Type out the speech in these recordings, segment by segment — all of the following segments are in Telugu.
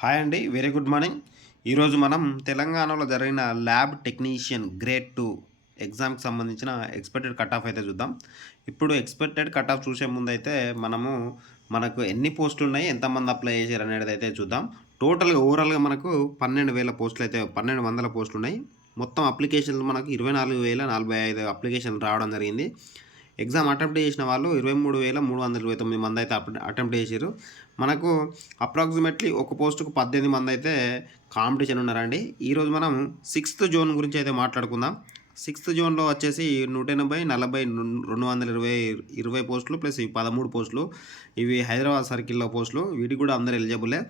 హాయ్ అండి. Very good morning. ఈరోజు మనం తెలంగాణలో జరిగిన ల్యాబ్ టెక్నీషియన్ గ్రేడ్ 2 ఎగ్జామ్‌కి సంబంధించిన ఎక్స్‌పెక్టెడ్ కట్ ఆఫ్ అయితే చూద్దాం. ఇప్పుడు ఎక్స్‌పెక్టెడ్ కట్ ఆఫ్ చూసే ముందైతే మనకు ఎన్ని పోస్టులున్నాయి, ఎంతమంది అప్లై చేశారనేదైతే చూద్దాం. టోటల్‌గా ఓవరాల్‌గా మనకు 12,000 పోస్టులైతే 1,200 పోస్టులున్నాయి. మొత్తం అప్లికేషన్లు మనకు 24,045 అప్లికేషన్లు రావడం జరిగింది. ఎగ్జామ్ అటెంప్ట్ చేసిన వాళ్ళు 23,329 మందైతే అటెంప్ట్ చేసిర్రు. మనకు అప్రాక్సిమేట్‌లీ ఒక పోస్ట్‌కు 18 మందైతే కాంపిటీషన్ ఉన్నారండి. ఈరోజు మనం 6థ్ జోన్ గురించి అయితే మాట్లాడుకుందాం. 6థ్ జోన్‌లో వచ్చేసి 180, 40, 220, 20 పోస్టులు ప్లస్ ఈ 13 పోస్టులు. ఇవి హైదరాబాద్ సర్కిల్‌లో పోస్టులు. వీటికి కూడా అందరూ ఎలిజిబులే.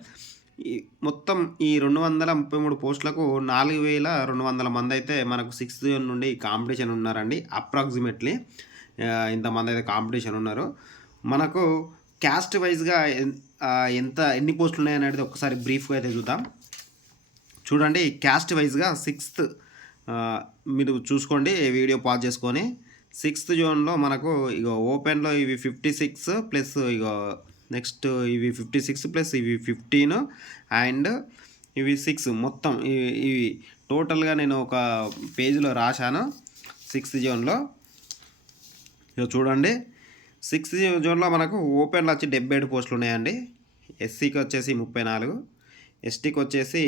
ఈ మొత్తం ఈ 233 పోస్టులకు 4,200 మందైతే మనకు 6థ్ జోన్ నుండి కాంపిటీషన్ ఉన్నారండి. అప్రాక్సిమేట్‌లీ ఇంతమందైతే కాంపిటీషన్ ఉన్నారు. మనకు క్యాస్ట్ వైస్‌గా ఎన్ని పోస్టులు ఉన్నాయనేది ఒకసారి బ్రీఫ్‌గా అయితే చూద్దాం. చూడండి, క్యాస్ట్ వైస్‌గా 6థ్ మీరు చూసుకోండి, వీడియో పాజ్ చేసుకొని. 6థ్ జోన్‌లో మనకు ఇగో ఓపెన్‌లో ఇవి 56 ప్లస్ ఇగో నెక్స్ట్ ఇవి 56 ప్లస్ ఇవి 15 అండ్ ఇవి 6 మొత్తం ఇవి టోటల్‌గా నేను ఒక పేజ్‌లో రాశాను. 6థ్ జోన్‌లో ఇగో చూడండి, 6థ్ జోన్‌లో మనకు ఓపెన్‌లో వచ్చి 77 పోస్టులు ఉన్నాయండి. ఎస్సీకి వచ్చేసి 34, ఎస్టీకి వచ్చేసి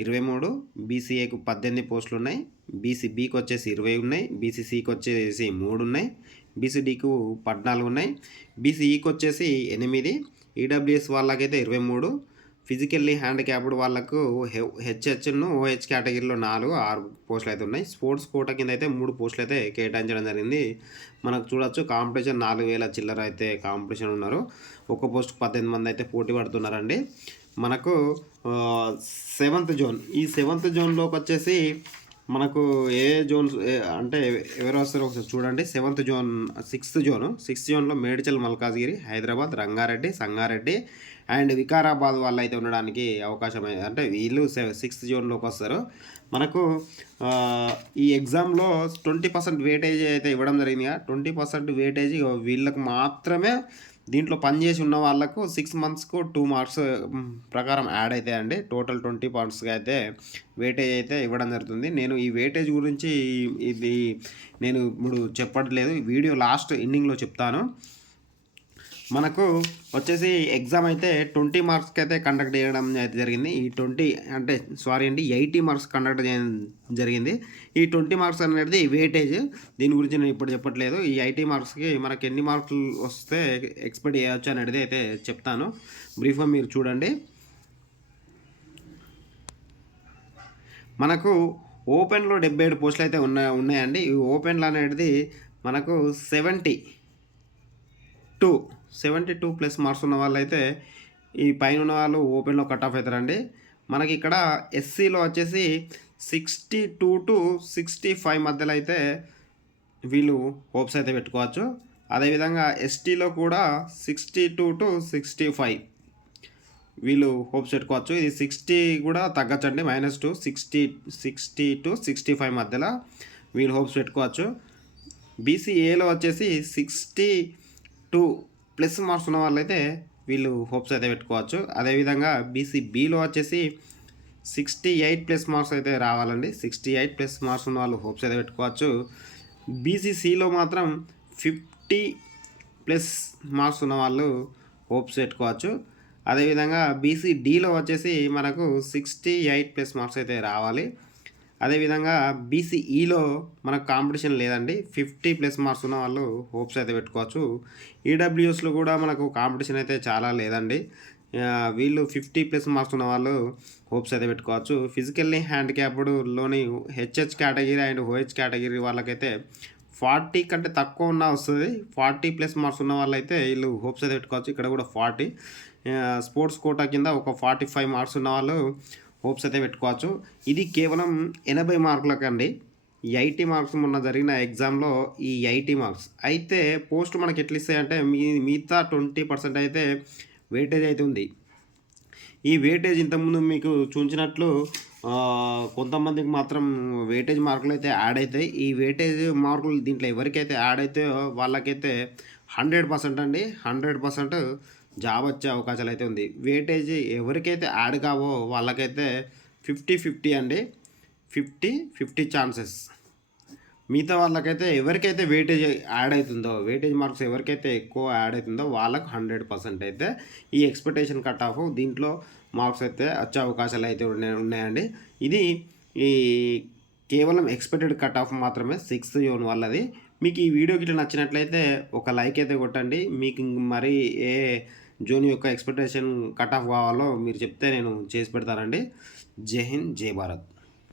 23, బీసీఏకు 18 పోస్టులు ఉన్నాయి, బీసీబీకి వచ్చేసి 20 ఉన్నాయి, బీసీసీకి వచ్చేసి 3 ఉన్నాయి, బీసీడీకు 14 ఉన్నాయి, బీసీఈకి వచ్చేసి 8, ఈడబ్ల్యూఎస్ వాళ్ళకైతే 23, ఫిజికల్లీ హ్యాండిక్యాప్డ్ వాళ్ళకు హెచ్హెచ్ను ఓహెచ్ కేటగిరీలో 6 పోస్టులు అయితే ఉన్నాయి. స్పోర్ట్స్ కోటా కింద అయితే 3 పోస్టులు అయితే కేటాయించడం జరిగింది. మనకు చూడొచ్చు కాంపిటీషన్ 4,000 చిల్లర అయితే కాంపిటీషన్ ఉన్నారు. ఒక పోస్టుకు 18 మంది అయితే పోటీ పడుతున్నారండి. మనకు 7థ్ జోన్, ఈ 7థ్ జోన్లోకి వచ్చేసి మనకు ఏ జోన్స్ అంటే ఎవరు వస్తారో ఒకసారి చూడండి. 7థ్ జోన్ 6థ్ జోన్లో మేడ్చల్, మల్కాజ్గిరి, హైదరాబాద్, రంగారెడ్డి, సంగారెడ్డి అండ్ వికారాబాద్ వాళ్ళు అయితే ఉండడానికి అవకాశం, అంటే వీళ్ళు 6థ్ జోన్లోకి వస్తారు. మనకు ఈ ఎగ్జామ్లో 20% వెయిటేజ్ అయితే ఇవ్వడం జరిగింది. 20% వెయిటేజ్ వీళ్ళకు మాత్రమే దీంట్లో పనిచేసి ఉన్న వాళ్ళకు 6 మంత్స్కు 2 మార్క్స్ ప్రకారం యాడ్ అవుతాయండి. టోటల్ 20 పాయింట్స్గా అయితే వెయిటేజ్ అయితే ఇవ్వడం జరుగుతుంది. నేను ఈ వెయిటేజ్ గురించి ఇది నేను ఇప్పుడు చెప్పట్లేదు, వీడియో లాస్ట్ ఎండింగ్లో చెప్తాను. మనకు వచ్చేసి ఎగ్జామ్ అయితే 20 మార్క్స్కి అయితే కండక్ట్ చేయడం అయితే జరిగింది. ఈ 80 మార్క్స్ కండక్ట్ చేయడం జరిగింది. ఈ 20 మార్క్స్ అనేది వెయిటేజ్, దీని గురించి నేను ఇప్పుడు చెప్పట్లేదు. ఈ 80 మార్క్స్కి మనకు ఎన్ని మార్కులు వస్తే ఎక్స్పెక్ట్ చేయవచ్చు అనేది అయితే చెప్తాను. బ్రీఫ్గా మీరు చూడండి. మనకు ఓపెన్లో 77 పోస్టులు అయితే ఉన్నాయండి. ఈ ఓపెన్లో అనేది మనకు 72 ప్లస్ మార్క్స్ ఉన్న వాళ్ళైతే ఈ పైన ఉన్న వాళ్ళు ఓపెన్లో కట్ ఆఫ్ అవుతారండి. మనకి ఇక్కడ ఎస్సీలో వచ్చేసి 62 to 65 మధ్యలో అయితే వీళ్ళు హోప్స్ అయితే పెట్టుకోవచ్చు. అదేవిధంగా ఎస్టీలో కూడా 62 to 65 వీళ్ళు హోప్స్ పెట్టుకోవచ్చు. ఇది 60 కూడా తగ్గచ్చండి, -2 60 to 65 మధ్యలో వీళ్ళు హోప్స్ పెట్టుకోవచ్చు. బీసీఏలో వచ్చేసి 62 ప్లస్ మార్క్స్ ఉన్న వాళ్ళైతే వీళ్ళు హోప్స్ అయితే పెట్టుకోవచ్చు. అదేవిధంగా బీసీబీలో వచ్చేసి 68 ప్లస్ మార్క్స్ అయితే రావాలండి. 68 ప్లస్ మార్క్స్ ఉన్న వాళ్ళు హోప్స్ అయితే పెట్టుకోవచ్చు. బీసీసీలో మాత్రం 50 ప్లస్ మార్క్స్ ఉన్న వాళ్ళు హోప్స్ పెట్టుకోవచ్చు. అదేవిధంగా బీసీడీలో వచ్చేసి మనకు 68 ప్లస్ మార్క్స్ అయితే రావాలి. అదేవిధంగా బీసీఈలో మనకు కాంపిటీషన్ లేదండి, 50 ప్లస్ మార్క్స్ ఉన్న వాళ్ళు హోప్స్ అయితే పెట్టుకోవచ్చు. ఈడబ్ల్యూఎస్లో కూడా మనకు కాంపిటీషన్ అయితే చాలా లేదండి, వీళ్ళు 50 ప్లస్ మార్క్స్ ఉన్న వాళ్ళు హోప్స్ అయితే పెట్టుకోవచ్చు. ఫిజికల్లీ హ్యాండిక్యాప్డ్లోని HH category and OH category వాళ్ళకైతే 40 కంటే తక్కువ ఉన్న వస్తుంది. 40 ప్లస్ మార్క్స్ ఉన్న వాళ్ళైతే వీళ్ళు హోప్స్ అయితే పెట్టుకోవచ్చు. ఇక్కడ కూడా 40. స్పోర్ట్స్ కోటా కింద ఒక 45 మార్క్స్ ఉన్న వాళ్ళు హోప్స్ అయితే పెట్టుకోవచ్చు. ఇది కేవలం 80 మార్కులకండి. ఈ 80 మార్క్స్ మొన్న జరిగిన ఎగ్జామ్లో ఈ 80 మార్క్స్ అయితే పోస్ట్ మనకి ఎట్లా ఇస్తాయంటే మిగతా 20% అయితే వెయిటేజ్ అయితే ఉంది. ఈ వెయిటేజ్ ఇంతకుముందు మీకు చూపించినట్లు కొంతమందికి మాత్రం వెయిటేజ్ మార్కులు అయితే యాడ్ అవుతాయి. ఈ వెయిటేజ్ మార్కులు దీంట్లో ఎవరికైతే యాడ్ అవుతాయో వాళ్ళకైతే 100% అండి, 100% జాబ్ వచ్చే అవకాశాలు అయితే ఉంది. వెయిటేజ్ ఎవరికైతే యాడ్ కావో వాళ్ళకైతే 50-50 అండి. 50-50 ఛాన్సెస్. మిగతా వాళ్ళకైతే ఎవరికైతే వెయిటేజ్ యాడ్ అవుతుందో, వెయిటేజ్ మార్క్స్ ఎవరికైతే ఎక్కువ యాడ్ అవుతుందో వాళ్ళకు 100% అయితే ఈ ఎక్స్‌పెక్టేషన్ కట్ ఆఫ్ దీంట్లో మార్క్స్ అయితే వచ్చే అవకాశాలు అయితే ఉన్నాయండి. ఇది ఈ కేవలం ఎక్స్‌పెక్టెడ్ కట్ ఆఫ్ మాత్రమే 6th జోన్ వాళ్ళది. మీకు ఈ వీడియో గిట్ల నచ్చినట్లయితే ఒక లైక్ అయితే కొట్టండి. మీకు మరి ఏ జోన్ యొక్క ఎక్స్‌పెక్టేషన్ కట్ ఆఫ్ కావాలో మీరు చెప్తే నేను చేసి పెడతానండి. జై హింద్, జై భారత్.